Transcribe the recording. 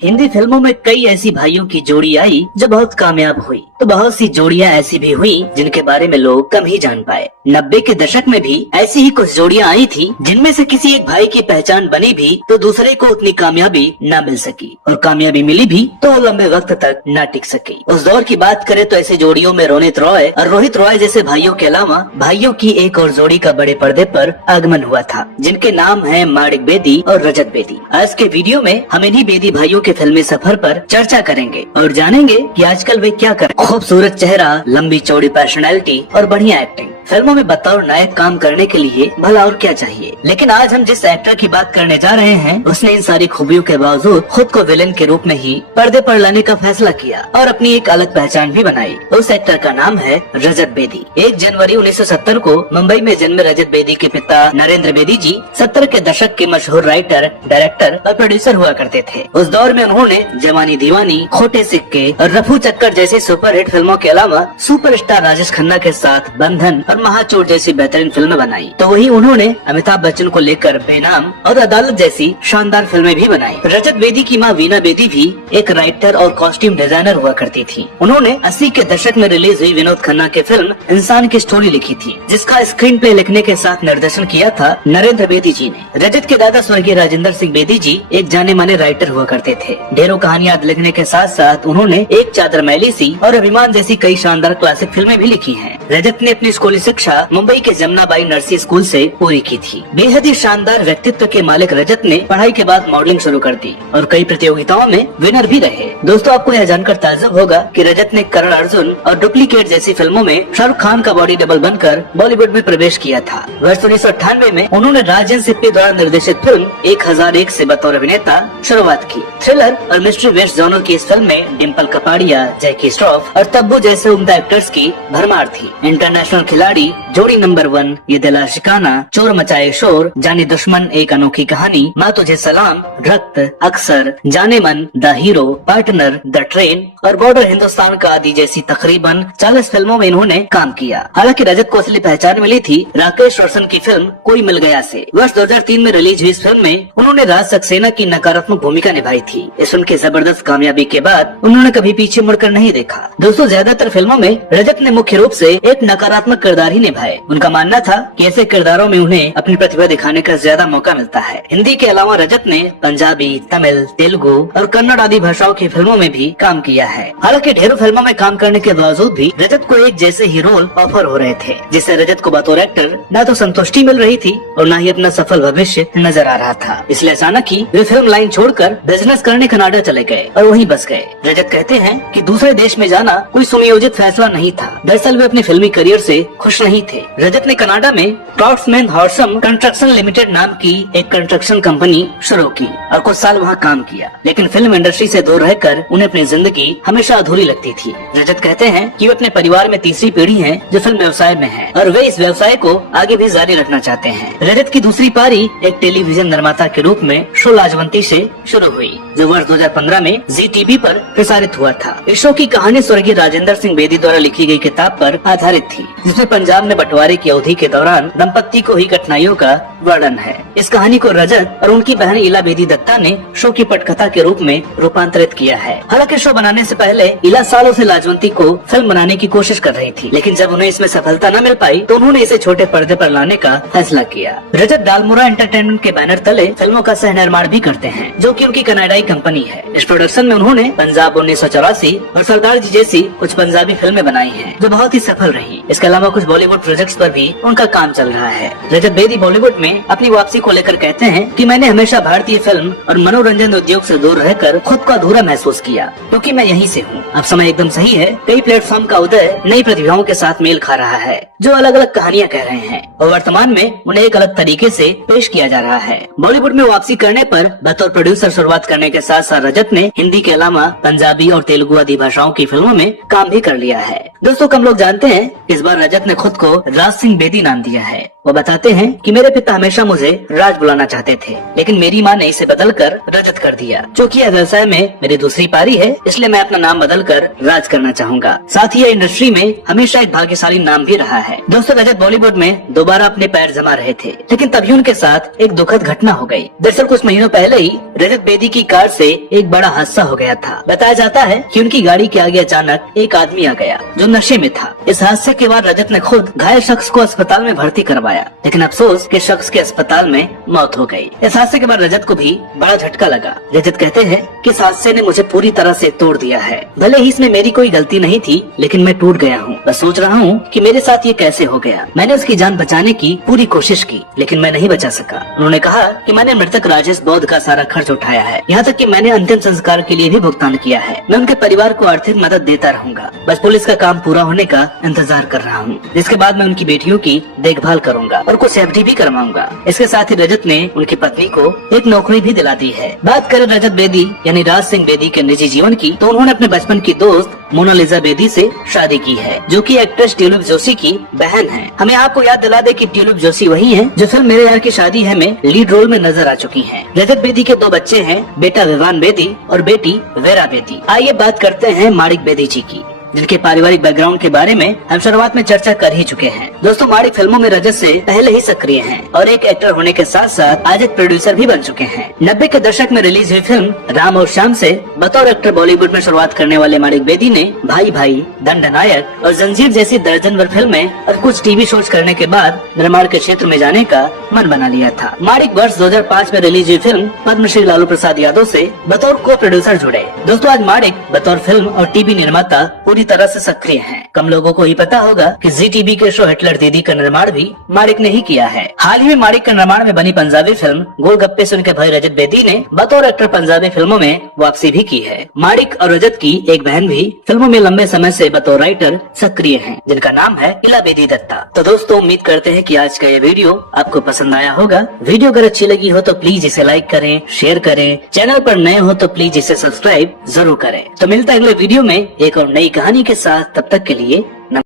हिंदी फिल्मों में कई ऐसी भाइयों की जोड़ी आई जो बहुत कामयाब हुई, तो बहुत सी जोड़ियां ऐसी भी हुई जिनके बारे में लोग कम ही जान पाए। 90 के दशक में भी ऐसी ही कुछ जोड़ियां आई थी जिनमें से किसी एक भाई की पहचान बनी भी तो दूसरे को उतनी कामयाबी न मिल सकी, और कामयाबी मिली भी तो वो लंबे वक्त तक न टिक सकी। उस दौर की बात करें तो ऐसी जोड़ियों में रोनित रॉय और रोहित रॉय जैसे भाइयों के अलावा भाइयों की एक और जोड़ी का बड़े पर्दे पर आगमन हुआ था, जिनके नाम है माणिक बेदी और रजत बेदी। आज के वीडियो में हम इन्हीं बेदी भाइयों के फिल्मी सफर पर चर्चा करेंगे और जानेंगे कि आजकल वे क्या कर। खूबसूरत चेहरा, लंबी चौड़ी पर्सनैलिटी और बढ़िया एक्टिंग, फिल्मों में बतौर नायक काम करने के लिए भला और क्या चाहिए। लेकिन आज हम जिस एक्टर की बात करने जा रहे हैं उसने इन सारी खूबियों के बावजूद खुद को विलेन के रूप में ही पर्दे पर लाने का फैसला किया और अपनी एक अलग पहचान भी बनाई। उस एक्टर का नाम है रजत बेदी। 1 जनवरी 1970 को मुंबई में जन्मे रजत बेदी के पिता नरेंद्र बेदी जी 70 के दशक के मशहूर राइटर, डायरेक्टर और प्रोड्यूसर हुआ करते थे। उस दौर में उन्होंने जवानी दीवानी, खोटे सिक्के और रफू चक्कर जैसी सुपरहिट फिल्मों के अलावा सुपरस्टार राजेश खन्ना के साथ बंधन और महाचोर जैसी बेहतरीन फिल्में बनाई। तो वही उन्होंने अमिताभ बच्चन को लेकर बेनाम और अदालत जैसी शानदार फिल्में भी बनाई। रजत बेदी की मां वीना बेदी भी एक राइटर और कॉस्ट्यूम डिजाइनर हुआ करती थी। उन्होंने 80 के दशक में रिलीज हुई विनोद खन्ना की फिल्म इंसान की स्टोरी लिखी थी, जिसका स्क्रीन प्ले लिखने के साथ निर्देशन किया था नरेंद्र बेदी जी ने। रजत के दादा स्वर्गीय राजेंद्र सिंह बेदी जी एक जाने माने राइटर हुआ करते थे। ढेरों कहानियां लिखने के साथ साथ उन्होंने एक चादर मैली सी और अभिमान जैसी कई शानदार क्लासिक फिल्में भी लिखी हैं। रजत ने अपनी स्कूली शिक्षा मुंबई के जमुनाबाई नरसी स्कूल से पूरी की थी। बेहद ही शानदार व्यक्तित्व के मालिक रजत ने पढ़ाई के बाद मॉडलिंग शुरू कर दी और कई प्रतियोगिताओं में विनर भी रहे। दोस्तों, आपको यह जानकर ताज्जुब होगा कि रजत ने करण अर्जुन और डुप्लीकेट जैसी फिल्मों में शाहरुख खान का बॉडी डबल बनकर बॉलीवुड में प्रवेश किया था। वर्ष 1998 में उन्होंने राजन सिप्पी द्वारा निर्देशित फिल्म 1001 से बतौर अभिनेता शुरुआत की। थ्रिलर और मिस्ट्री बेस्ड जॉनर की इस फिल्म में डिम्पल कपाड़िया, जैकी श्रॉफ और तब्बू जैसे उम्दा एक्टर्स की भरमार थी। इंटरनेशनल खिलाड़ी, जोड़ी नंबर 1, ये दिल आशिकाना, चोर मचाए शोर, जानी दुश्मन, एक अनोखी कहानी, माँ तुझे सलाम, रक्त, अक्सर, जाने मन, the hero, partner, the train और बॉर्डर हिंदुस्तान का आदि जैसी तकरीबन 40 फिल्मों में इन्होंने काम किया। हालांकि रजत को असली पहचान मिली थी राकेश रोशन की फिल्म कोई मिल गया से। वर्ष 2003 में रिलीज हुई इस फिल्म में उन्होंने राज सक्सेना की नकारात्मक भूमिका निभाई थी। इस फिल्म की जबरदस्त कामयाबी के बाद उन्होंने कभी पीछे मुड़कर नहीं देखा। दोस्तों, ज्यादातर फिल्मों में रजत ने मुख्य रूप से एक नकारात्मक किरदार ही निभाए। उनका मानना था कि ऐसे किरदारों में उन्हें अपनी प्रतिभा दिखाने का ज्यादा मौका मिलता है। हिंदी के अलावा रजत ने पंजाबी, तमिल, तेलुगु और कन्नड़ आदि भाषाओं की फिल्मों में भी काम किया है। हालांकि ढेरों फिल्मों में काम करने के बावजूद भी रजत को एक जैसे ही रोल ऑफर हो रहे थे, जिससे रजत को बतौर एक्टर न तो संतुष्टि मिल रही थी और न ही अपना सफल भविष्य नजर आ रहा था। इसलिए अचानक ही वे फिल्म लाइन छोड़कर बिजनेस करने कनाडा चले गए और वहीं बस गए। रजत कहते हैं कि दूसरे देश में जाना कोई सुनियोजित फैसला नहीं था। दरअसल वे अपने फिल्मी करियर से खुश नहीं थे। रजत ने कनाडा में क्राफ्ट्समैन हॉर्सम कंस्ट्रक्शन लिमिटेड नाम की एक कंस्ट्रक्शन कंपनी शुरू की और कुछ साल वहाँ काम किया, लेकिन फिल्म इंडस्ट्री से दूर रहकर उन्हें अपनी जिंदगी हमेशा अधूरी लगती थी। रजत कहते हैं कि वे अपने परिवार में तीसरी पीढ़ी है जो फिल्म व्यवसाय में है और वे इस व्यवसाय को आगे भी जारी रखना चाहते हैं। रजत की दूसरी पारी एक टेलीविजन निर्माता के रूप में शो लाजवंती से शुरू हुई, जो वर्ष 2015 में जी टीवी पर प्रसारित हुआ था। इस शो की कहानी स्वर्गीय राजेंद्र सिंह बेदी द्वारा लिखी गई किताब पर आधारित थी, जिसमें पंजाब में बंटवारे की अवधि के दौरान दंपत्ति को हुई कठिनाइयों का वर्णन है। इस कहानी को रजत और उनकी बहन इला बेदी दत्ता ने शो की पटकथा के रूप में रूपांतरित किया है। हालांकि शो बनाने से पहले इला सालों से लाजवंती को फिल्म बनाने की कोशिश कर रही थी, लेकिन जब उन्हें इसमें सफलता न मिल पाई तो उन्होंने इसे छोटे पर्दे पर लाने का फैसला किया। रजत डालमुरा एंटरटेनमेंट के बैनर तले फिल्मों का सह निर्माण भी करते हैं, जो कि उनकी कनाडाई कंपनी है। इस प्रोडक्शन में उन्होंने पंजाब 1984 और सरदार जी जैसी कुछ पंजाबी फिल्में बनाई हैं, जो बहुत ही सफल रही। इसके अलावा कुछ बॉलीवुड प्रोजेक्ट्स पर भी उनका काम चल रहा है। रजत बेदी बॉलीवुड में अपनी वापसी को लेकर कहते हैं कि मैंने हमेशा भारतीय फिल्म और मनोरंजन उद्योग से दूर रहकर खुद को अधूरा महसूस किया, क्योंकि मैं यहीं से हूँ। अब समय एकदम सही है। कई प्लेटफॉर्म का उदय नई प्रतिभाओं के साथ मेल खा रहा है, जो अलग अलग कहानियाँ कह रहे हैं और वर्तमान में उन्हें एक अलग तरीके से पेश किया जा रहा है। बॉलीवुड में वापसी करने पर बतौर प्रोड्यूसर शुरुआत करने के साथ साथ रजत ने हिंदी के अलावा पंजाबी और तेलुगु आदि भाषाओं की फिल्मों में काम भी कर लिया है। दोस्तों, कम लोग जानते हैं इस बार रजत ने खुद को राज सिंह बेदी नाम दिया है। वो बताते हैं कि मेरे पिता हमेशा मुझे राज बुलाना चाहते थे, लेकिन मेरी माँ ने इसे बदलकर रजत कर दिया। चूँकि यह व्यवसाय में मेरी दूसरी पारी है, इसलिए मैं अपना नाम बदलकर राज करना चाहूँगा। साथ ही यह इंडस्ट्री में हमेशा एक भाग्यशाली नाम भी रहा है। दोस्तों, रजत बॉलीवुड में दोबारा अपने पैर जमा रहे थे, लेकिन तभी उनके साथ एक दुखद घटना हो गई। दरअसल कुछ महीनों पहले ही रजत बेदी की कार परिवार से एक बड़ा हादसा हो गया था। बताया जाता है कि उनकी गाड़ी के आगे अचानक एक आदमी आ गया जो नशे में था। इस हादसे के बाद रजत ने खुद घायल शख्स को अस्पताल में भर्ती करवाया, लेकिन अफसोस कि शख्स के अस्पताल में मौत हो गई। इस हादसे के बाद रजत को भी बड़ा झटका लगा। रजत कहते हैं कि इस हादसे ने मुझे पूरी तरह से तोड़ दिया है। भले ही इसमें मेरी कोई गलती नहीं थी, लेकिन मैं टूट गया हूँ। बस सोच रहा हूँ कि मेरे साथ ये कैसे हो गया। मैंने उसकी जान बचाने की पूरी कोशिश की, लेकिन मैं नहीं बचा सका। उन्होंने कहा कि मैंने मृतक राजेश बौद्ध का सारा खर्च उठाया है, यहाँ तक कि मैंने अंतिम संस्कार के लिए भी भुगतान किया है। मैं उनके परिवार को आर्थिक मदद देता रहूंगा। बस पुलिस का काम पूरा होने का इंतजार कर रहा हूँ, जिसके बाद मैं उनकी बेटियों की देखभाल करूंगा और कुछ एफडी भी करवाऊंगा। इसके साथ ही रजत ने उनकी पत्नी को एक नौकरी भी दिला दी है। बात करें रजत बेदी यानी राज सिंह बेदी के निजी जीवन की, तो उन्होंने अपने बचपन की दोस्त मोनालिसा बेदी से शादी की है, जो कि एक्ट्रेस ट्यूलिप जोशी की बहन है। हमें आपको याद दिला दे कि ट्यूलिप जोशी वही है जो फिल्म मेरे यार की शादी है में लीड रोल में नजर आ चुकी हैं। रजत बेदी के 2 बच्चे हैं, बेटा विवान बेदी और बेटी वेरा बेदी। आइए बात करते हैं माणिक बेदी जी की, जिनके पारिवारिक बैकग्राउंड के बारे में हम शुरुआत में चर्चा कर ही चुके हैं। दोस्तों, माणिक फिल्मों में रजत से पहले ही सक्रिय हैं और एक एक्टर होने के साथ साथ आज एक प्रोड्यूसर भी बन चुके हैं। 90 के दशक में रिलीज हुई फिल्म राम और श्याम से बतौर एक्टर बॉलीवुड में शुरुआत करने वाले माणिक बेदी ने भाई भाई, दंडनायक और जंजीर जैसी दर्जनभर फिल्में और कुछ टीवी शोज करने के बाद निर्माण के क्षेत्र में जाने का मन बना लिया था। माणिक वर्ष 2005 में रिलीज हुई फिल्म पद्मश्री लालू प्रसाद यादव से बतौर को प्रोड्यूसर जुड़े। दोस्तों, आज माणिक बतौर फिल्म और टीवी निर्माता पूरी तरह से सक्रिय हैं। कम लोगों को ही पता होगा कि जी टीवी के शो हिटलर दीदी का निर्माण भी माणिक ने ही किया है। हाल ही में माणिक के निर्माण में बनी पंजाबी फिल्म गोलगप्पे से उनके भाई रजत बेदी ने बतौर एक्टर पंजाबी फिल्मों में वापसी भी की है। माणिक और रजत की एक बहन भी फिल्मों में लंबे समय से बतौर राइटर सक्रिय हैं, जिनका नाम है इला बेदी दत्ता। तो दोस्तों, उम्मीद करते हैं कि आज का ये वीडियो आपको पसंद आया होगा। वीडियो अगर अच्छी लगी हो तो प्लीज इसे लाइक करें, शेयर करें। चैनल पर नए हो तो प्लीज इसे सब्सक्राइब जरूर करें। तो मिलता है अगले वीडियो में एक और नई कहानी के साथ। तब तक के लिए